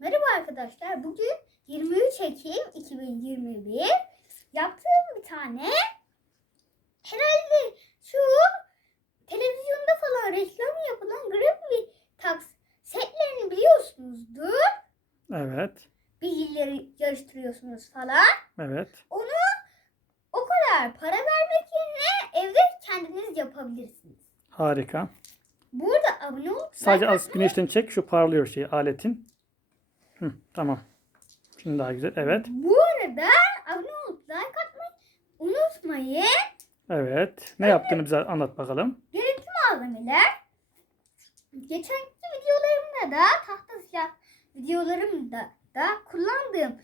Merhaba arkadaşlar. Bugün 23 Ekim 2021 yaptığım bir tane herhalde şu televizyonda falan reklam yapılan Gravity Tax setlerini biliyorsunuzdur. Evet. Bilgileri yarıştırıyorsunuz falan. Evet. Onu o kadar para vermek yerine evde kendiniz yapabilirsiniz. Harika. Burada abone olup Sadece az güneşten çek şu parlıyor şey aletin. Hı, tamam. Şimdi daha güzel. Evet. Bu arada abone olup like atmayı unutmayın. Evet. Ne yaptığını bize anlat bakalım. Gerekli malzemeler. Geçenki videolarımda da tahta silah videolarımda da kullandığım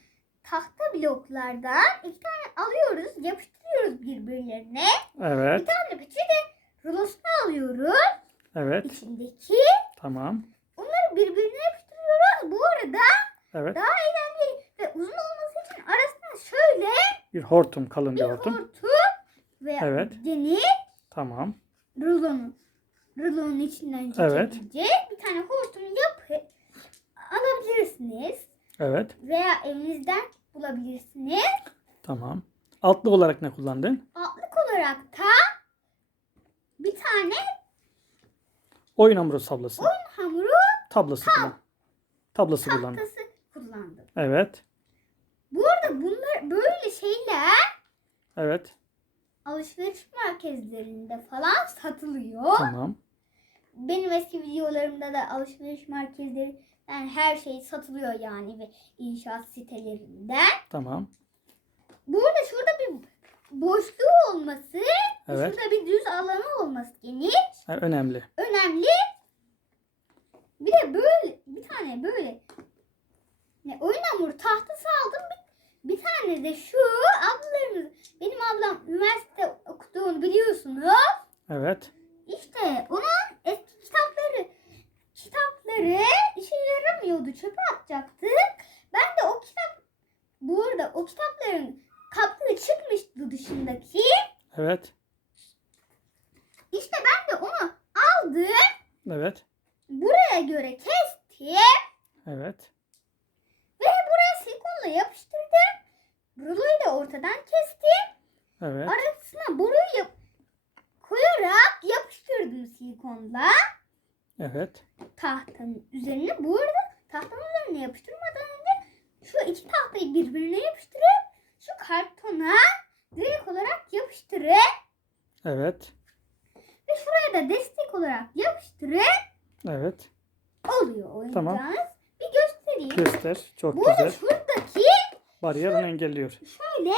tahta bloklardan iki tane alıyoruz, yapıştırıyoruz birbirlerine. Evet. Bir tane peçete rulosunu alıyoruz. Evet. İçindeki Tamam. bunları birbirine yapıştırıyoruz. Bu arada Evet. daha eğlenceli ve uzun olması için arasına şöyle Bir hortum. Kalın bir hortum. hortum ve Evet. deniz Tamam. rulonu rulonun içinden Evet. bir tane hortum yapıp alabilirsiniz. Evet. Veya evinizden bulabilirsiniz. Tamam. Altlı olarak ne kullandın? Altlık olarak da bir tane Oyun hamuru tablası. oyun hamuru Tablası kullan. Tablası kullandım. Evet. Bu arada bunlar böyle şeyler Evet. alışveriş merkezlerinde falan satılıyor. Tamam. Benim eski videolarımda da alışveriş merkezlerinden her şey satılıyor yani ve inşaat sitelerinden. Tamam. Burada şurada bir boşluğu olması, Evet. şurada bir düz alanı olması geniş, Ha, önemli. önemli. Bir de böyle bir tane böyle ne oyun hamuru tahtası aldım. Bir, bir tane de şu ablalarımız benim ablam üniversite okuduğunu biliyorsunuz. Evet. İşte onun eski kitapları kitapları işe yaramıyordu. Çöpe atacaktık. Ben de o kitap bu arada o kitapların kapları çıkmıştı dışındaki. Evet. İşte ben de onu aldım. Evet. Buraya göre kestim. Evet. Ve buraya silikonla yapıştırdım. Ruloyu da ortadan kestim. Evet. Arasına boruyu yap- koyarak yapıştırdım silikonla. Evet. tahtanın üzerine bu arada tahtanın üzerine yapıştırmadan önce şu iki tahtayı birbirine yapıştırıp şu kartona direkt olarak yapıştırıp Evet. ve şuraya da destek olarak yapıştırıp Evet. oluyor oyuncağınız. Tamam. Bir göstereyim. Göster. Çok Bu arada güzel. şuradaki Bariyer onu engelliyor. Şöyle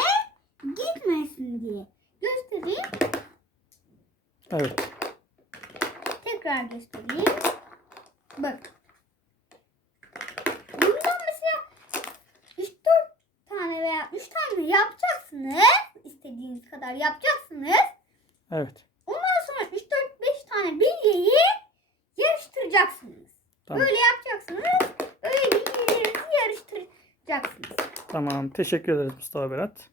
gitmesin diye göstereyim. Evet. Tekrar göstereyim. Bak. Bundan mesela 3-4 tane veya 3 tane yapacaksınız. İstediğiniz kadar yapacaksınız. Evet. Ondan sonra 3-4-5 tane bilyeyi yarıştıracaksınız. Tamam. Böyle yapacaksınız. Böyle bilyelerinizi yarıştıracaksınız. Tamam. Teşekkür ederiz Mustafa Berat.